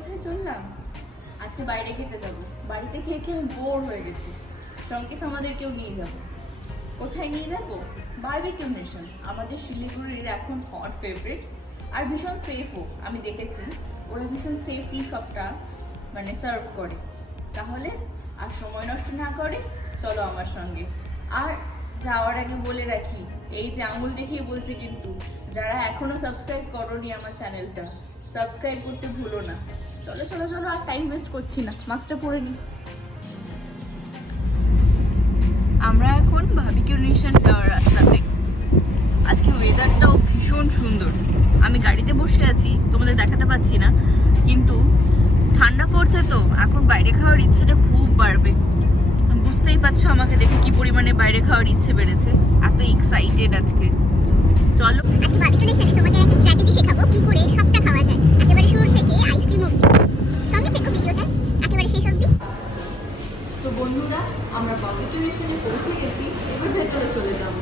কোথায় চললাম? আজকে বাইরে খেতে যাব। বাড়িতে খেয়ে খেয়ে বোর হয়ে গেছি। সংকেত আমাদেরকেও নিয়ে যাব। কোথায় নিয়ে যাব? বারবিকিউ নেশন, আমাদের শিলিগুড়ির এখন হট ফেভারিট আর ভীষণ সেফও। আমি দেখেছি ওরা ভীষণ সেফলি সবটা সার্ভ করে। তাহলে আর সময় নষ্ট না করে চলো আমার সঙ্গে। আর যাওয়ার আগে বলে রাখি, এই যে আঙুল দেখিয়ে বলছি কিন্তু, যারা এখনো সাবস্ক্রাইব করোনি আমার চ্যানেলটা, সাবস্ক্রাইব করতে ভুলো না। চলো চলো চলো, আর টাইম ওয়েস্ট করছি না, মাস্কটা পরে নিই। আমরা এখন বারবিকিউ নেশন যাওয়ার রাস্তাতে। আজকে ওয়েদারটাও ভীষণ সুন্দর। আমি গাড়িতে বসে আছি, তোমাদের দেখাতে পাচ্ছি না, কিন্তু ঠান্ডা পড়ছে তো এখন বাইরে খাওয়ার ইচ্ছেটা খুব বাড়বে। বুঝতেই পারছো আমাকে দেখে কি পরিমাণে বাইরে খাওয়ার ইচ্ছে বেড়েছে। এত এক্সাইটেড আজকে। চলো আজকে বারবিকিউ নেশনে তোমাদের একটা স্ট্র্যাটেজি শেখাবো কি করে সবটা খাওয়া যায়, একেবারে শুরু থেকে আইসক্রিম অবধি। সঙ্গে থেকো ভিডিওটা একেবারে শেষ অবধি। তো বন্ধুরা, আমরা বারবিকিউ নেশনে পৌঁছে গেছি, এবার ভেতরে চলে যাবো।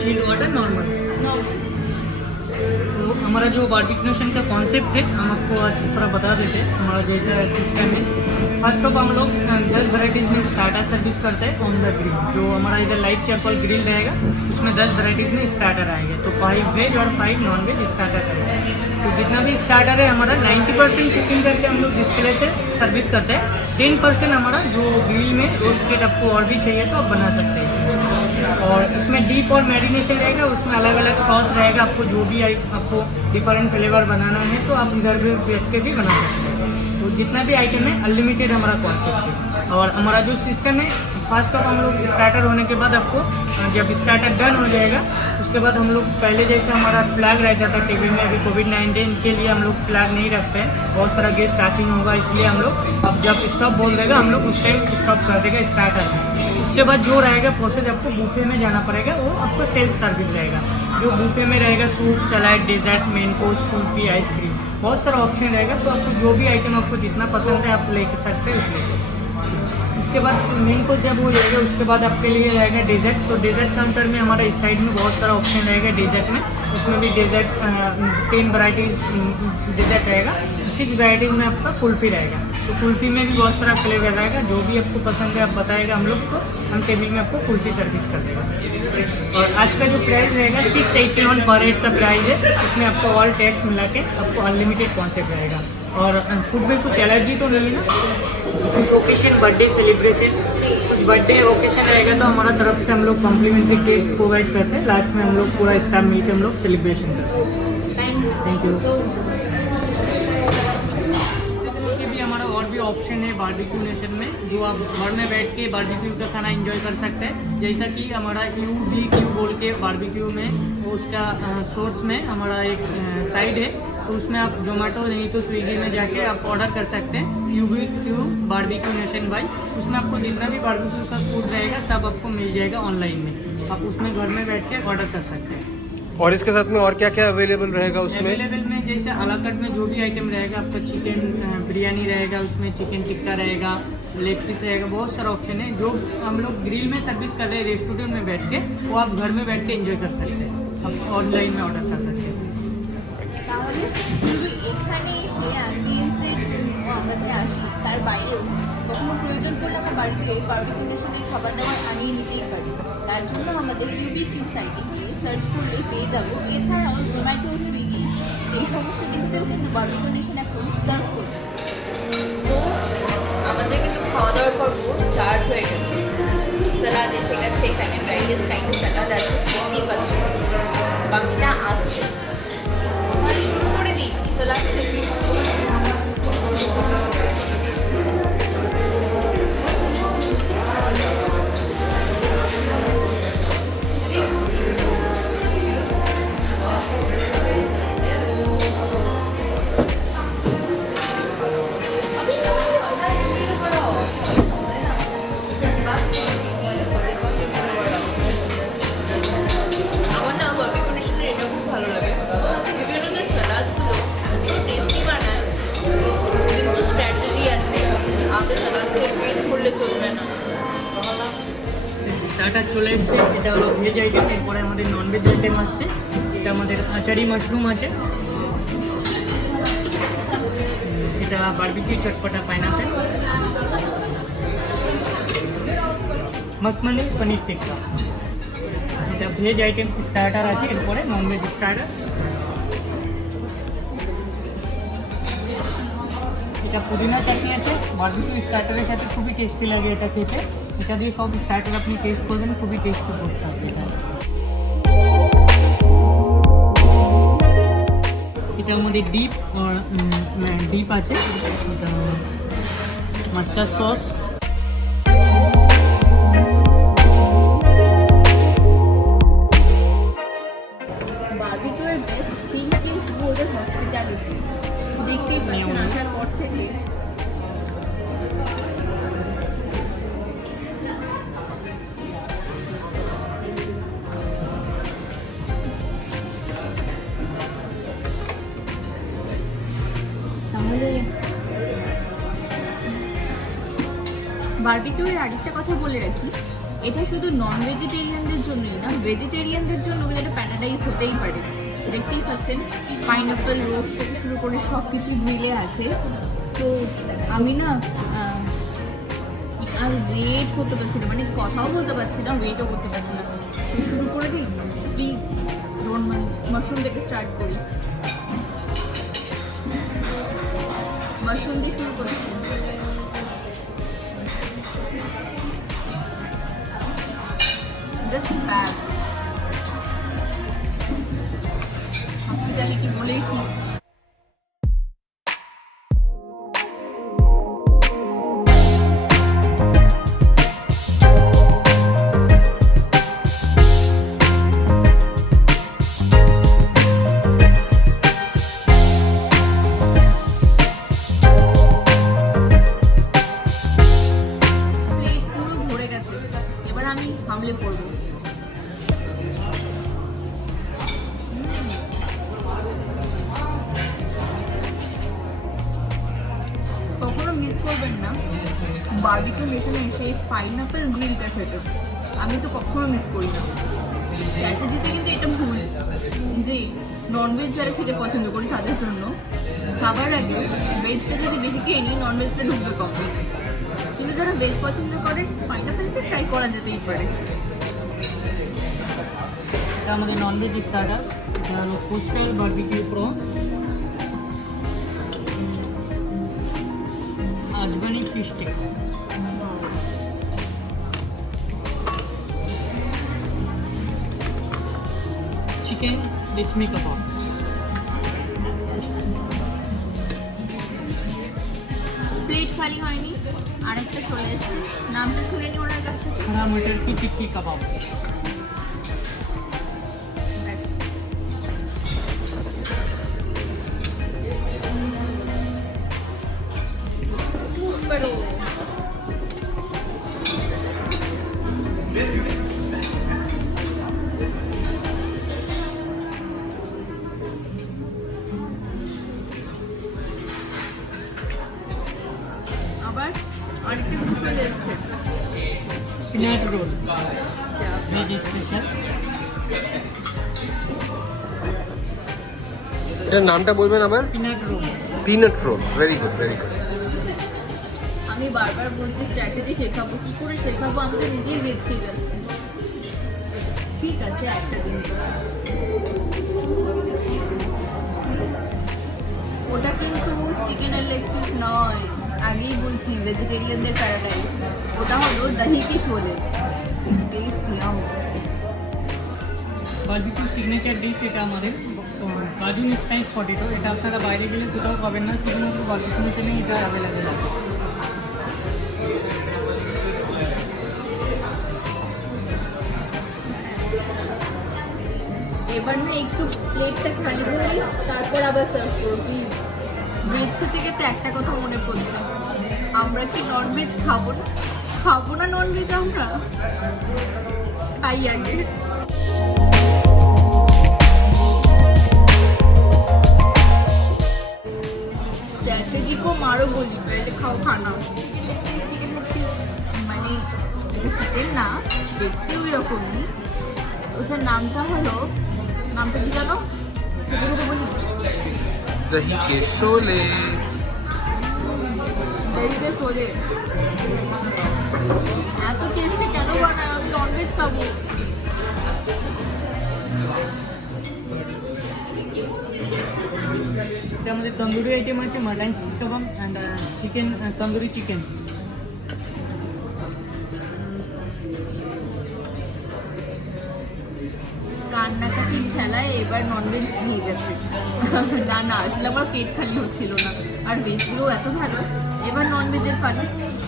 Chilled water normal. तो हमारा जो बारबिक्यू नेशन का कॉन्सेप्ट है हम आपको आज थोड़ा बता देते हैं। हमारा जैसा सिस्टम है, फर्स्ट ऑफ हम लोग 10 वैराइटीज़ में स्टार्टर सर्विस करते हैं ऑन द ग्रिल। जो हमारा इधर लाइट चारकोल ग्रिल रहेगा उसमें 10 वैराइटीज़ में स्टार्टर आएंगे। तो 5 वेज और 5 नॉन वेज स्टार्टर रहेगा। तो जितना भी स्टार्टर है हमारा 90% कुकिंग करके हम लोग डिस्प्ले से सर्विस करते हैं। 10% हमारा जो ग्रिल में रोस्टेड आपको और भी चाहिए तो आप बना सकते हैं। और इसमें डीप और मैरिनेशन रहेगा, उसमें अलग अलग सॉस रहेगा। आपको जो भी आपको डिफरेंट फ्लेवर बनाना है तो आप घर पे बैठ के भी बना सकते हैं। तो जितना भी आइटम है अनलिमिटेड हमारा कॉन्सेप्ट है। और हमारा जो सिस्टम है, फर्स्ट ऑफ हम लोग स्टार्टर होने के बाद आपको जब स्टार्टर डन हो जाएगा उसके बाद हम लोग पहले जैसे हमारा फ्लैग रहता था टेबल में, अभी कोविड-19 के लिए हम लोग फ्लैग नहीं रखते हैं। बहुत सारा गेस्ट आसिंग होगा, इसलिए हम लोग अब जब स्टॉप बोल देगा हम लोग उस टाइम स्टॉप कर देगा स्टार्टर। उसके बाद जो रहेगा प्रोसेस आपको बूफे में जाना पड़ेगा, वो आपको सेल्फ सर्विस रहेगा। जो बूफे में रहेगा soup, salad, dessert, main course, kulfi, ice cream, बहुत सारा ऑप्शन रहेगा। तो आपको जो भी आइटम आपको जितना पसंद है आप ले सकते हैं उसमें। इसके बाद मेन कोर्स जब हो जाएगा उसके बाद आपके लिए रहेगा डेजर्ट। तो डेजर्ट काउंटर में हमारा इस साइड में बहुत सारा ऑप्शन रहेगा डेजर्ट में। उसमें भी डेजर्ट 10 वैराइटीज डेजर्ट रहेगा। 6 वैराइटीज में आपका कुल्फी रहेगा। तो कुल्फी में भी बहुत सारा फ्लेवर रहेगा। जो भी आपको पसंद है आप बताएगा हम लोग को, हम टेबल में आपको कुल्फी सर्विस कर देगा। और आज का जो प्राइस रहेगा 681 पर हेड का प्राइस है। उसमें आपको ऑल टैक्स मिला के आपको अनलिमिटेड कॉन्सेप्ट रहेगा। और फूड में कुछ एलर्जी तो नहीं है, कुछ ओकेशन बर्थडे सेलिब्रेशन, कुछ बर्थडे ओकेशन रहेगा तो हमारा तरफ से हम लोग कॉम्प्लीमेंट्री केक प्रोवाइड करते हैं। लास्ट में हम लोग पूरा स्टाफ मिलकर हम लोग सेलिब्रेशन करते हैं। Thank you. हमारा और भी ऑप्शन है बारबिक्यू नेशन में, जो आप घर में बैठ के बारबिक्यू का खाना एंजॉय कर सकते हैं। जैसा कि हमारा UBQ बोल के बारबिक्यू में वो उसका सोर्स में हमारा एक साइड है, तो उसमें आप जोमेटो नहीं तो स्विगी में जाके आप ऑर्डर कर सकते हैं UBQ बारबिक्यू नेशन बाई। उसमें आपको जितना भी बारबिक्यू का फूड रहेगा सब आपको मिल जाएगा ऑनलाइन में। आप उसमें घर में बैठ के ऑर्डर कर सकते हैं। और इसके साथ में और क्या क्या अवेलेबल रहेगा उसमें? अवेलेबल में जैसे अलाकट में जो भी आइटम रहेगा आपका चिकन बिरयानी रहेगा, उसमें चिकन टिक्का रहेगा, लेग पीस रहेगा, बहुत सारा ऑप्शन है। जो हम लोग ग्रिल में सर्विस कर रहे हैं रेस्टोरेंट में बैठ के, वो आप घर में बैठ के एंजॉय कर सकते हैं। आप ऑनलाइन में ऑर्डर कर सकते हैं। আমরা যে আসি তার বাইরেও কখনো প্রয়োজন পড়লে আমরা বাড়িতে বারবিকিউ নেশনের খাবার দাবার আনিয়ে নিতেই পারি। তার জন্য আমাদের UBQ সাইটে গিয়ে সার্চ করলে পেয়ে যাবো। এছাড়াও জোম্যাটো, সুইগি এই সমস্ত কিছুতেও কিন্তু বারবিকিউ নেশন এখন সার্ভ করছে। তো আমাদের কিন্তু খাওয়া দাওয়ার পর্ব স্টার্ট হয়ে গেছে। স্যালাড এসে গেছে, এখানে ভ্যারিয়াস কাইন্ড স্যালাড আছে, দেখতেই পাচ্ছ। বাকিটা আসছে, শুরু করে দিই স্যালাড থেকে। এটা চলে এসছে, এটা হলো ভেজ আইটেম। এরপরে আমাদের ননভেজ আইটেম আসছে, এটা আমাদের আচারি মাশরুম আছে, এটা বারবিকিউ চটপটা পাইনাপেল, মখমলি পনির টিক্কা। এটা ভেজ আইটেম স্টার্টার আছে, এরপরে ননভেজ স্টার্টার। এটা পুদিনা চাটনি আছে, বারবিকিউ স্টার্টারের সাথে খুবই টেস্টি লাগে এটা খেতে। এটা দিয়ে সব স্টার্টার আপনি টেস্ট করবেন, খুবই টেস্টি করতে হবে এটা। এটা আমাদের ডিপ আছে, এটা মাস্টার্ড সস, বারবিকিউয়ের বেস্ট থিং কিন্তু ওদের হসপিটালিটি। দেখতেই পাচ্ছেন আসার পর থেকে তাহলে বারবিকিউয়ের আরেকটা কথা বলে রাখি, এটা শুধু নন ভেজিটেরিয়ানদের জন্যই না, ভেজিটেরিয়ানদের জন্য এটা প্যারাডাইস হতেই পারে। দেখতেই পাচ্ছেন পাইনাপেল রোস্ট থেকে শুরু করে সব কিছু গ্রিলে আছে। তো আমি না আর ওয়েট করতে পারছি না, মানে কথাও বলতে পারছি না, ওয়েটও করতে পারছি না। তো শুরু করে দিই প্লিজ, ডোন্ট মাইন্ড। মাশরুম থেকে স্টার্ট করি, মাশরুম দিয়ে শুরু করছি। জাস্ট ব্যাড হসপিটালিটি বলেইছি। প্লেট পুরো ভরে গেছে, এবার আমি হামলে পড়বো। কখনো মিস করবেন না বারবিকিউ নেশনে এসে এই পাইনাপেল গ্রিলটা খেতে। আমি তো কখনো মিস করি না। স্ট্র্যাটেজিতে কিন্তু এটা ভুল যে ননভেজ যারা খেতে পছন্দ করি তাদের জন্য খাবার আগে ভেজটা যদি বেশি খেয়ে নিই, ননভেজটা ঢুকবে কম। কিন্তু যারা ভেজ পছন্দ করে পাইনাপেলটা ট্রাই করা যেতেই পারে। এটা আমাদের ননভেজ স্টার্টার, এটা হলো কোস্টাল বারবিকিউ প্রন, আজবানি ফিশ টিক্কা, চিকেন রেশমি কাবাব, প্লেট খালি হয়নি, আরেকটা চলে এসছে, নামটা শুনে নি ওনার কাছ থেকে। हरा मटर की टिक्की कबाब, ব্যাস। Pero আবার আরেকটা কিছু চলে এসছে, पीनट रोल वेज स्पेशल। এটার নামটা বলবেন আবার? Peanut roll, peanut roll. Very good, very good. আমি বারবার বলছি স্ট্র্যাটেজি শেখাবো, কি করে শেখাবো, আমি তো নিজেই ভেজ খেয়ে যাচ্ছি। ঠিক আছে, একটা দিন ওটা কিন্তু চিকেনের লেগ পিস নয়, আগেই বলছি ভেজিটেরিয়ানদের প্যারাডাইস। ওটা হলো দহি কি Sholay, tasty. Barbecue signature dish এটা আমাদের কাজু স্পাইস পটেটো। এটা আপনারা বাইরে গেলে কোথাও পাবেন না, শুধুমাত্র বারবিকিউ মিশনে এটা অ্যাভেলেবেল আছে। এবার না একটু প্লেটটা খালি করি, তারপর আবার সার্ভ করো প্লিজ। ভেজ খেতে খেতে একটা কথা মনে পড়ছে, আমরা কি ননভেজ খাবো না? খাবো না ননভেজ আমরা? খাই আগে। स्ट्रैटेजी को मारो बोली, पहले खाओ खाना। चिकन মানে এটা চিকেন না, দেখতে ওই হলো, নামটা কি জানো? সেগুলো বলি दही के शोले। দইতে সোলে এত টেস্টি কেন বানায়? আমি ননভেজ খাবো। এটা আমাদের তন্দুরি আইটেম আছে, মাটন শিক কাবাব অ্যান্ড চিকেন তন্দুরি চিকেন। কান্নাকাটির খেলায় এবার ননভেজ দিয়ে গেছে। না না, আসলে আমার পেট খালি হচ্ছিল না, আর ভেজগুলো এত ভালো, এবার ননভেজের পালা।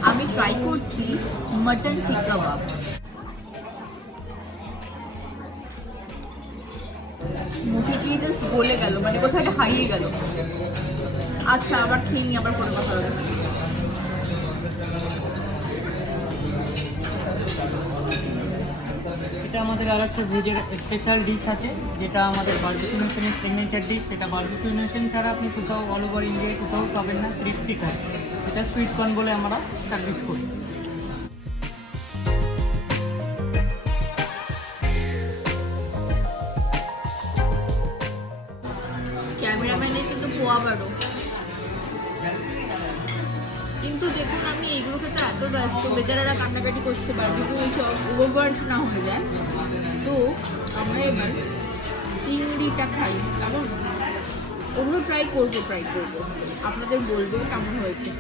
আমি ট্রাই করছি মাটন শিক কাবাব। মুখে কি জাস্ট গলে গেল, মানে কোথাও একটা হারিয়ে গেল। আচ্ছা, আবার খেয়ে নি, আবার পরে কথা হবে। এটা আমাদের আর একটা ভেজের স্পেশাল ডিশ আছে, যেটা আমাদের বারবিকিউ নেশনের সিগনেচার ডিশ। এটা বারবিকিউ নেশন ছাড়া আপনি কোথাও অল ওভার ইন্ডিয়ায় কোথাও পাবেন না, ক্রিপসি কর্ন। এটা সুইট কর্ন বলে আমরা সার্ভিস করি। ক্যামেরাম্যানের কিন্তু পোয়া বারো, কিন্তু দেখুন আমি এইগুলোকে তো এত ব্যস্ত, বেচারারা কান্নাকাটি করছে, বারবিকিউ সব ওভারবার্ন না হয়ে যায়। তো আমরা এবার চিংড়িটা খাই, কারণ ওগুলো ট্রাই করবো, আপনাদের বলবো কেমন হয়েছে।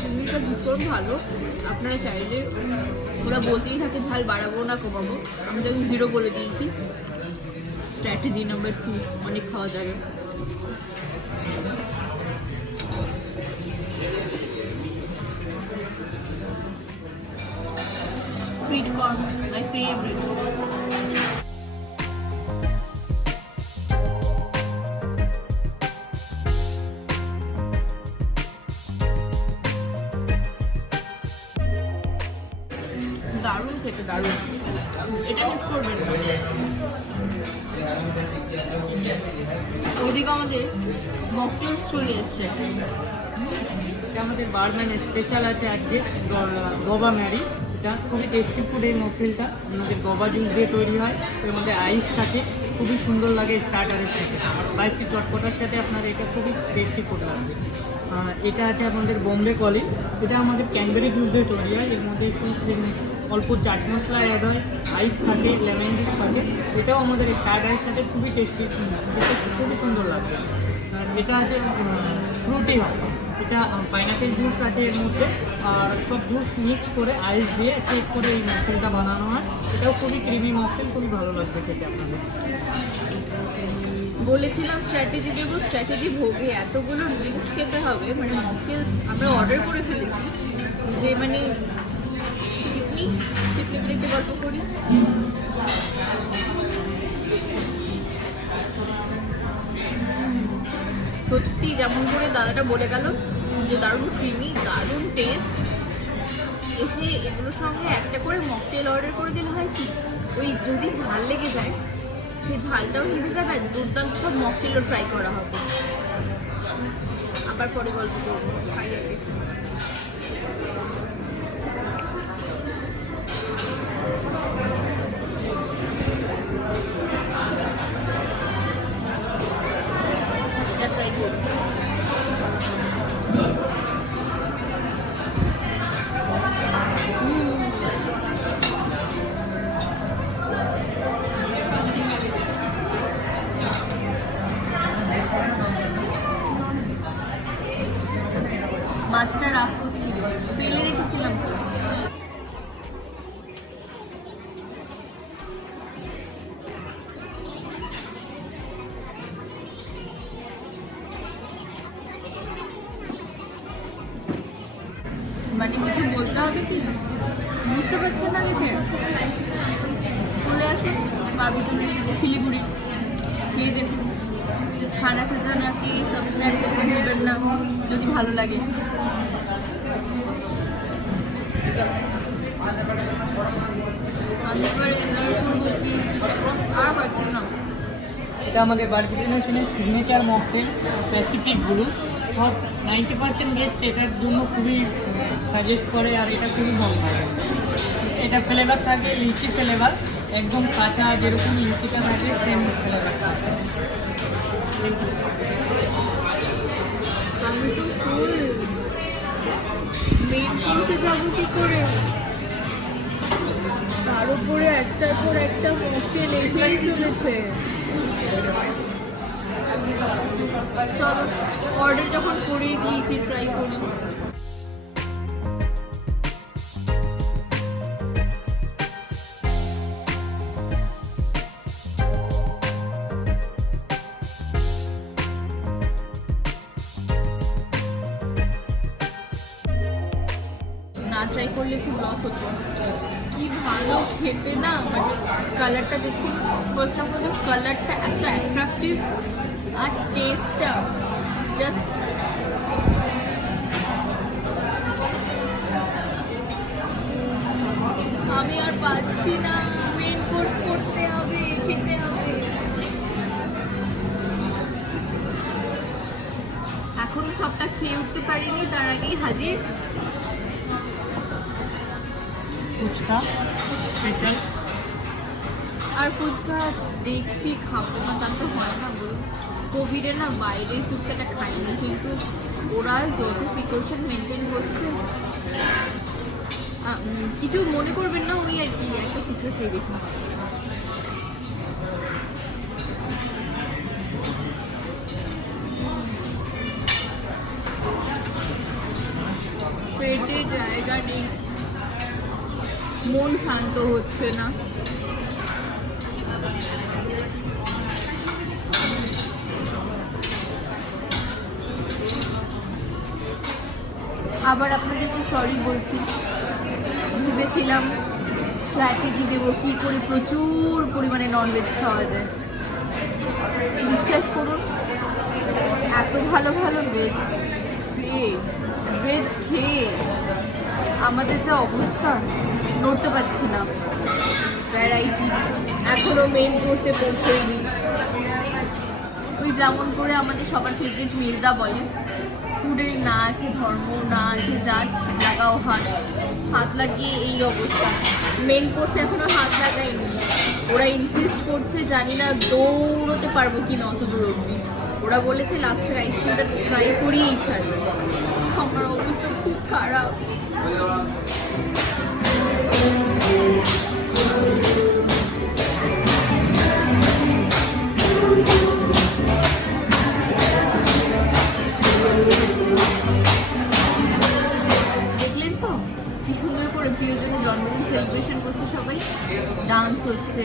চিংড়িটা ভীষণ ভালো। আপনারা চাইলে, ওরা বলতেই থাকে ঝাল বাড়াবো না কমাবো, আমি তাকে 0 বলে দিয়েছি। স্ট্র্যাটেজি নাম্বার 2, অনেক খাওয়া যাবে। Sweet corn my favourite. দারুণ খেতে, দারুণ। এটা মিস করবেন না। ওদিকে আমাদের মকটেলস চলে এসছে। এটা আমাদের বারম্যান স্পেশাল আছে আজকে, গোবা ম্যারি। এটা খুবই টেস্টি ফুড। এই মকটেলটা আমাদের গোবা জুস দিয়ে তৈরি হয়, এর মধ্যে আইস থাকে, খুবই সুন্দর লাগে স্টার্টারের সাথে। আর স্পাইসি চটপটার সাথে আপনার এটা খুবই টেস্টি ফুড লাগবে। এটা আছে আমাদের বোম্বে কলি। এটা আমাদের ক্যানবেরি জুস দিয়ে তৈরি হয়, এর মধ্যে অল্প চাট মশলা অ্যাড হয়, আইস থাকে, লেমন জুস থাকে। এটাও আমাদের স্টার্টারের সাথে খুবই টেস্টি, খুবই সুন্দর লাগবে। আর এটা আছে ফ্রুটি হয়, এটা পাইনাপেল জুস আছে এর মধ্যে, আর সব জুস মিক্স করে আইস দিয়ে শেক করে এই মকটেলটা বানানো হয়। এটাও খুবই ক্রিমি মকটেল, খুবই ভালো লাগবে খেতে আপনাদের। বলেছিলাম স্ট্র্যাটেজি দেবো, স্ট্র্যাটেজি ভোগে এতগুলো ড্রিঙ্কস খেতে হবে, মানে মকটেলস আমরা অর্ডার করে ফেলেছি। যে মানে সিপনি করে একটু গল্প করি। সত্যি যেমন করে দাদাটা বলে গেল যে দারুণ ক্রিমি, দারুণ টেস্ট। এসে এগুলোর সঙ্গে একটা করে মকটেল অর্ডার করে দিলে হয় কি, ওই যদি ঝাল লেগে যায় সেই ঝালটাও নিভে যাবে, আর দুর্দান্ত সব মকটেলও ট্রাই করা হবে। আবার পরে গল্প করবো, খাই আগে। এটা ট্রাই করবো। মাছটা রাগ করছিল, ফেলে রেখেছিলাম। মানে কিছু বলতে হবে কি, বুঝতে পারছেন না লিখে? চলে আসুন বারবিকিউ নেশন শিলিগুড়ি, গিয়ে দেখুন। খানা খাজানাকে সাবস্ক্রাইব করতে ভুলবেন না যদি ভালো লাগে। আমি এবার এনজয় করবো আর পাচ্ছি না। এটা আমাদের বারবিকিউ নেশনের সিগনেচার মকটেল প্যাসিফিক ব্লু। সব 90% গেস্ট এটার জন্য খুবই সাজেস্ট করে, আর এটা খুবই ভালো লাগে। এটা ফ্লেভার থাকে লিচি ফ্লেভার, একদম কাঁচা যেরকম লিচিটা থাকে সেম ফ্লেভার থাকে। আমি তো ফুল মেন কোর্সে যাবো কি করে, তার উপরে একটার পর একটা মকটেল এসেই চলেছে। চলো অর্ডার যখন করিয়ে দিয়েছি ট্রাই করি। না ট্রাই করলে খুব লস হতো। কি ভালো খেতে না, মানে কালারটা দেখুন, ফার্স্ট অফ অল কালারটা এত অ্যাট্রাকটিভ আর টেস্টটা জাস্ট আমি আর পাচ্ছি না, মেন কোর্স করতে হবে, খেতে হবে। এখনো সবটা খেয়ে উঠতে পারিনি, তার আগেই হাজির ফুচকা স্পেশাল। আর ফুচকা দেখছি খাবো না, তা তো হয় না বলুন। কোভিডে না বাইরের ফুচকাটা খাইনি, কিন্তু ওরা যত প্রিকশন মেনটেন করছে, কিছু মনে করবেন না, ওই আর কি একটা ফুচকা খেয়ে দেখুন। পেটে জায়গা নেই, মন শান্ত হচ্ছে না। আবার আপনাদেরকে সরি বলছি, ভেবেছিলাম স্ট্র্যাটেজি দেবো কী করে প্রচুর পরিমাণে ননভেজ খাওয়া যায়। বিশ্বাস করুন, এত ভালো ভালো ভেজ খেয়ে আমাদের যা অবস্থা, নড়তে পারছি না। ভ্যারাইটি এখনও মেন কোর্সে পৌঁছয়নি। ওই যেমন করে আমাদের সবার ফেভারিট মির্জা বলে, ফুডের না আছে ধর্ম, না আছে জাত, লাগাও হাত। হাত লাগিয়ে এই অবস্থা। মেন কোর্সে এখনো হাত লাগাইনি, ওরা ইনসিস্ট করছে, জানি না দৌড়তে পারবো কি না অত দূর অব্দি। ওরা বলেছে লাস্টের আইসক্রিমটা ট্রাই করিয়েই ছাড়বে। আমার অবস্থা খুব খারাপ। দেখলেন তো কি সুন্দর করে প্রিয়জনের জন্মদিন সেলিব্রেশন করছে সবাই, ডান্স হচ্ছে,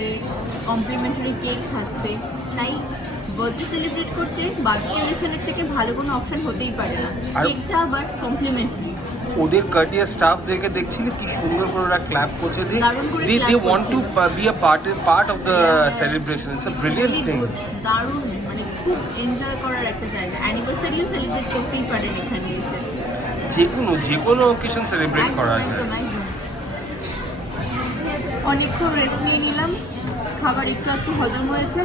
কমপ্লিমেন্টারি কেক খাচ্ছে। তাই বার্থডে সেলিব্রেট করতে বার্থডে রেশনের থেকে ভালো কোনো অপশন হতেই পারে না। কেকটা আবার কমপ্লিমেন্টারি। ওদের কার্টিয়া স্টাফ দেখে দেখছিলে কি সুন্দর করে ওরা ক্ল্যাপ করছে। They want to be a part of the celebration. It's a brilliant thing. দারুণ, মানে খুব এনজয় করার একটা জায়গা। অ্যানিভার্সারিও সেলিব্রেট করতেই পারেন এখানে এসে, যে কোনো অকেশন সেলিব্রেট করা যায়। অনেকক্ষণ রেস্ট নিয়ে নিলাম, খাবার একটু হজম হয়েছে,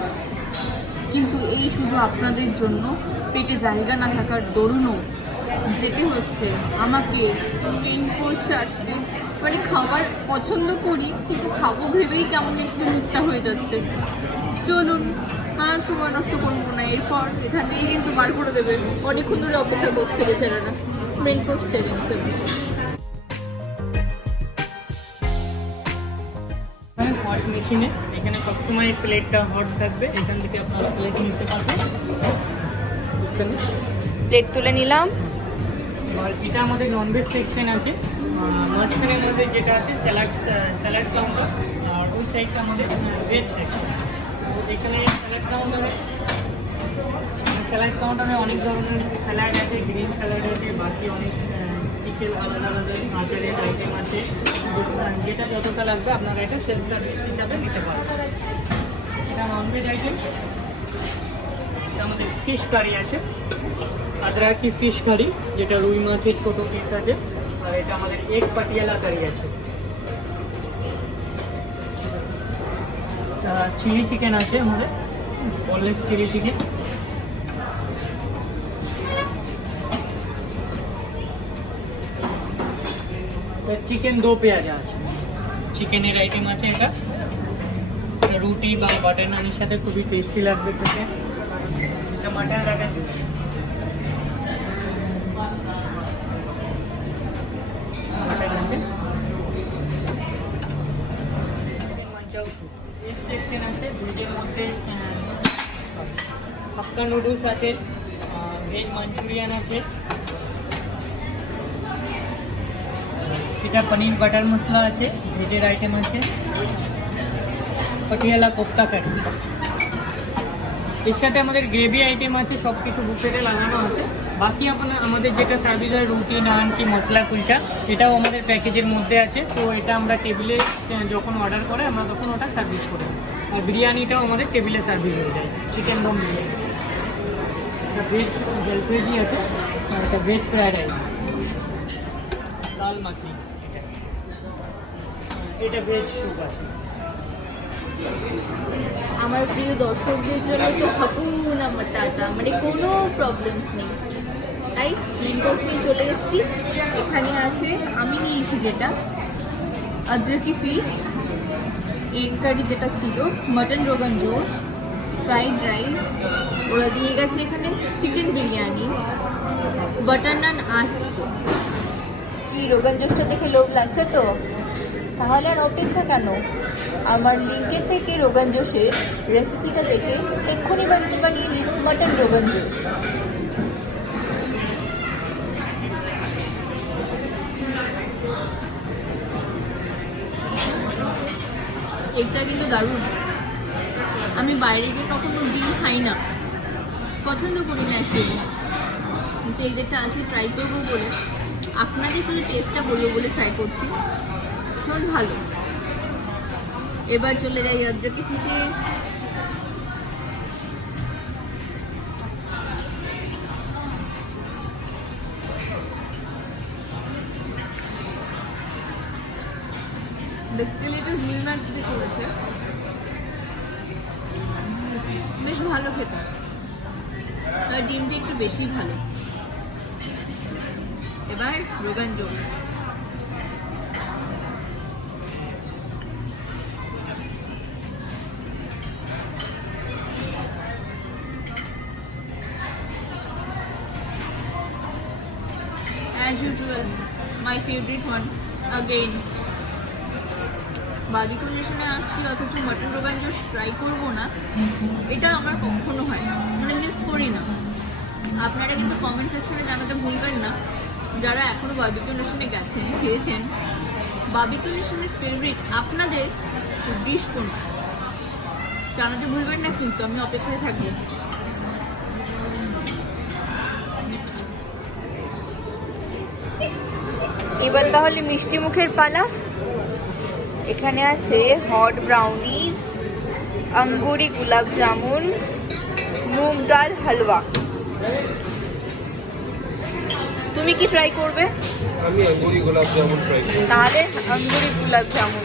কিন্তু এই শুধু আপনাদের জন্য পেটে জায়গা না থাকার দরুনও যেতে হচ্ছে আমাকে মেন কোর্স সারতে। মানে খাবার পছন্দ করি, কিন্তু খাবো ভেবেই কেমন একটু মুখটা হয়ে যাচ্ছে। চলুন আর সময় নষ্ট করবো না, এরপর এখান থেকে কিন্তু বার করে দেবে। অনেকক্ষণ ধরে অপেক্ষা করছে বেচারারা। মেন কোর্স সেরে হট মেশিনে এখানে সবসময় প্লেটটা হট থাকবে, এখান থেকে আপনারা প্লেট নিতে পারবেন। প্লেট তুলে নিলাম। আর এটা আমাদের ননভেজ সেকশন আছে, মাঝখানের মধ্যে যেটা আছে স্যালাড কাউন্টার, আর ওই সাইডটা আমাদের ভেজ সেকশন। এখানে স্যালাড কাউন্টারে অনেক ধরনের স্যালাড আছে, গ্রিন স্যালাড আছে, বাকি অনেক পিকেল আলাদা আলাদা আচারের আইটেম আছে। যেটা যতটা লাগবে আপনারা এটা সেলফ সার্ভিস হিসাবে নিতে পারবেন। এটা ননভেজ আইটেম। এটা আমাদের ফিশ কারি আছে, আদ্রাকি ফিশ কারি, যেটা রুই মাছের ছোটো পিস আছে। আর এটা আমাদের এক পাটিয়ালা কারি আছে। চিলি চিকেন আছে আমাদের, বনলেস চিলি চিকেন। চিকেন দো পেঁয়াজা আছে, চিকেনের আইটেম আছে এটা। রুটি বা বাটার নানের সাথে খুবই টেস্টি লাগবে খেতে। এটা মাটন রাগা জুস। সেকশন আছে ভেজের মধ্যে, হাক্কা নুডলস আছে, ভেজ মাঞ্চুরিয়ান আছে, এটা পনির বাটার মশলা আছে, ভেজের আইটেম আছে, পটিয়ালা কোপ্তা কারি। এর সাথে আমাদের গ্রেভি আইটেম আছে, সব কিছু বুফেটে লাগানো আছে। বাকি আমাদের যেটা সার্ভিস হয় রুটি, নান কি মশলা কুলচা, এটাও আমাদের প্যাকেজের মধ্যে আছে। তো এটা আমরা টেবিলে যখন অর্ডার করে আমরা তখন ওটা সার্ভিস করি। আর বিরিয়ানিটাও আমাদের টেবিলে সার্ভিস হয়ে যায়, চিকেন দম বিরিয়ানি। এটা ভেজ জলফ্রেজি আছে, আর এটা ভেজ ফ্রাইড রাইস, দাল মাখনি, এটা ভেজ স্যুপ আছে। আমার প্রিয় দর্শকদের জন্য তো হাকুনা মাটাতা, মানে কোনো প্রবলেমস নেই। তাই মেন কোর্স নিয়ে চলে এসেছি। এখানে আছে, আমি নিয়েছি যেটা আদ্রকি ফিশ, এগ কারি যেটা ছিল, mutton rogan josh, fried rice, ওরা দিয়ে গেছে এখানে চিকেন বিরিয়ানি, বাটার নান আসছে। কি রোগান জোশটা দেখে লোভ লাগছে তো? তাহলে আর অপেক্ষা কেন? আমার লিঙ্কের থেকে রোগান জোশের রেসিপিটা দেখে এক্ষুনি বাড়িতে বানিয়ে নিন মটন রোগান জোশ। এটা কিন্তু দারুণ। আমি বাইরে গিয়ে কখনো ডিম খাই না, পছন্দ করি না অ্যাকচুয়ালি, কিন্তু এই যেটা আছে ট্রাই করবো বলে, আপনাদের শুধু টেস্টটা বলবো বলে ট্রাই করছি। ভীষণ ভালো। এবার চলে যাই আদ্রকি ফিশে। বেসিক্যালি এটা নীল মাছ দিয়ে করেছে, বেশ ভালো খেতে, আর ডিমটা একটু বেশি ভালো। এবার rogan josh. As usual, my favorite one again. Barbecue নেশনে আসছি অথচ মটন রোগান জোশ ট্রাই করবো না, এটা আমার কখনো হয় না, মানে মিস করি না। আপনারা কিন্তু কমেন্ট সেকশনে জানাতে ভুলবেন না, যারা এখনো বার্বিকিউ নেশনে গেছেন, খেয়েছেন, বার্বিকিউ নেশনের ফেভারিট আপনাদের ডিশ কোনটা জানাতে ভুলবেন না, কিন্তু আমি অপেক্ষায় থাকবো। এবার তাহলে মিষ্টি মুখের পালা। এখানে আছে হট ব্রাউনিজ, আঙ্গুরি গোলাপ জামুন, মুগ ডাল হালুয়া। তুমি কি ট্রাই করবে? আমি আঙ্গুরি গোলাপ জামুন ট্রাই করব। তাহলে আঙ্গুরি গোলাপ জামুন।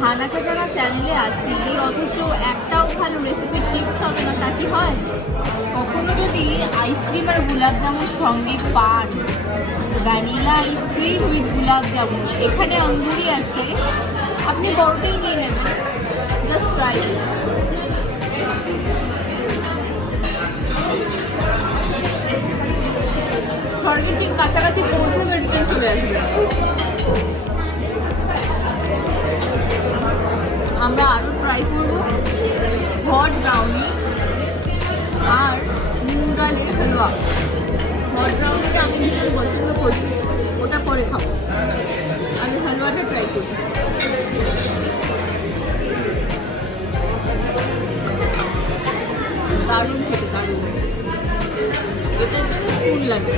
খানা খাজানা চ্যানেলে আছি অথচ একটাও ভালো রেসিপির টিপস হবে না, তা কি হয়? কখনো যদি আইসক্রিম আর গোলাপ জামুন সঙ্গে পান, ভ্যানিলা আইসক্রিম উইথ গোলাপ জামুন, এখানে আঙ্গুরি আছে, আপনি বড়টাই নিয়ে নেবেন। Just try. স্বর্গের ঠিক কাছাকাছি পৌঁছাবে, ট্রেন চলে আসবে। আমরা আরও ট্রাই করব হট ব্রাউনি আর মুগ ডালের হালুয়া। হট ব্রাউনিটা আমি ভীষণ পছন্দ করি, ওটা পরে খাবো, আগে হালুয়াটা ট্রাই করি। দারুণ খেতে, দারুণ। লাগে।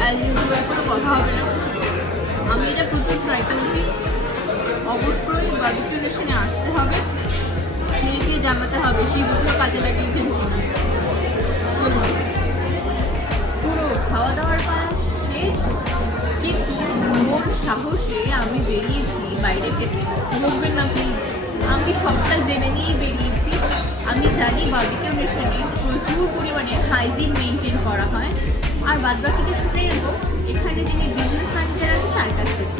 অ্যাজ ইউজুয়াল কোনো কথা হবে না, আমি এটা প্রচুর ট্রাই করেছি। অবশ্যই বারবিকিউ নেশনে আসতে হবে, খেয়ে জানাতে হবে টিপসগুলো কাজে লাগিয়েছেন কিনা। চলুন, পুরো খাওয়া দাওয়ার পালা শেষ, কিন্তু ওর সাহসে আমি বেরিয়েছি বাইরে খেতে। বলবেন না প্লিজ, আমি সবটা জেনে নিয়েই বেরিয়েছি। আমি জানি বারবিকিউ নেশনে প্রচুর পরিমাণে হাইজিন মেনটেন করা হয়। আর বাদ বাকিটা শুনে নেবো এখানে যিনি বিজনেস ম্যানেজার আছে তার কাছ থেকে।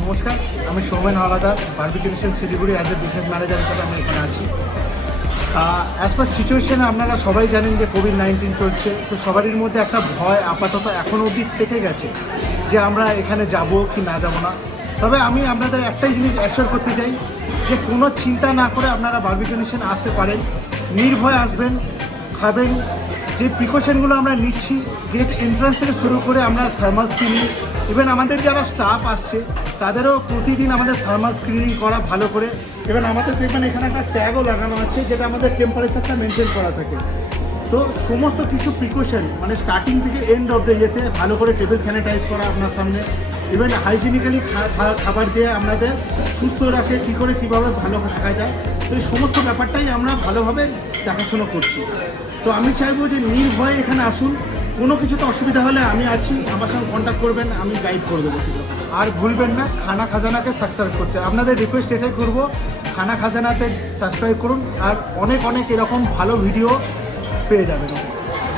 নমস্কার, আমি Soumen Howlader, barbecue nation Siliguri as a business manager হিসেবে আমি এখানে আছি। অ্যাজ পার সিচুয়েশানে আপনারা সবাই জানেন যে কোভিড-19 চলছে, তো সবারই মধ্যে একটা ভয় আপাতত এখনও অবধি থেকে গেছে যে আমরা এখানে যাব কি না যাব না। তবে আমি আপনাদের একটাই জিনিস অ্যাসিওর করতে চাই যে কোনো চিন্তা না করে আপনারা বারবিকিউ নেশন আসতে পারেন, নির্ভয় আসবেন, খাবেন। যে প্রিকশনগুলো আমরা নিচ্ছি, গেট এন্ট্রান্স থেকে শুরু করে আমরা থার্মাল স্ক্রিনিং, ইভেন আমাদের যারা স্টাফ আসছে তাদেরও প্রতিদিন আমাদের থার্মাল স্ক্রিনিং করা ভালো করে। ইভেন আমাদের দেখবেন এখানে একটা ট্যাগও লাগানো আছে যেটা আমাদের টেম্পারেচারটা মেনটেন করা থাকে। তো সমস্ত কিছু প্রিকশন মানে স্টার্টিং থেকে এন্ড অফ দ্য ইয়েতে ভালো করে টেবিল স্যানিটাইজ করা আপনার সামনে, ইভেন হাইজিনিক্যালি খাবার দিয়ে আপনাদের সুস্থ রাখে কী করে কীভাবে ভালো থাকা যায়, তো এই সমস্ত ব্যাপারটাই আমরা ভালোভাবে দেখাশোনা করছি। তো আমি চাইবো যে নির্ভয়ে এখানে আসুন, কোনো কিছুতে অসুবিধা হলে আমি আছি, আমার সঙ্গে কন্ট্যাক্ট করবেন, আমি গাইড করে দেবো। আর ভুলবেন না খানা খাজানাকে সাবস্ক্রাইব করতে। আপনাদের রিকোয়েস্ট এটাই করবো, খানা খাজানাতে সাবস্ক্রাইব করুন, আর অনেক অনেক এরকম ভালো ভিডিও পেয়ে যাবেন।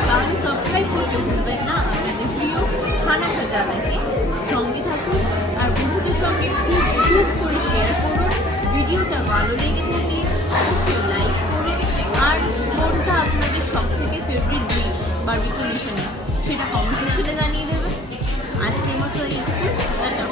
তাহলে সাবস্ক্রাইব করতে ভুলবেন না আপনাদের প্রিয় খানা খাজানাকে। সঙ্গে থাকুন আর বন্ধুদের সঙ্গে খুব খুব করে শেয়ার করুন। ভিডিওটা ভালো লেগে থাকলে অবশ্যই লাইক করুন। আর কোনটা আপনাদের সব থেকে ফেভারিট ডিশ বারবিকিউ নেশনে সেটা কমেন্ট সেকশনে জানিয়ে দেবেন। আজকের মতো এইটুকু, টাটা।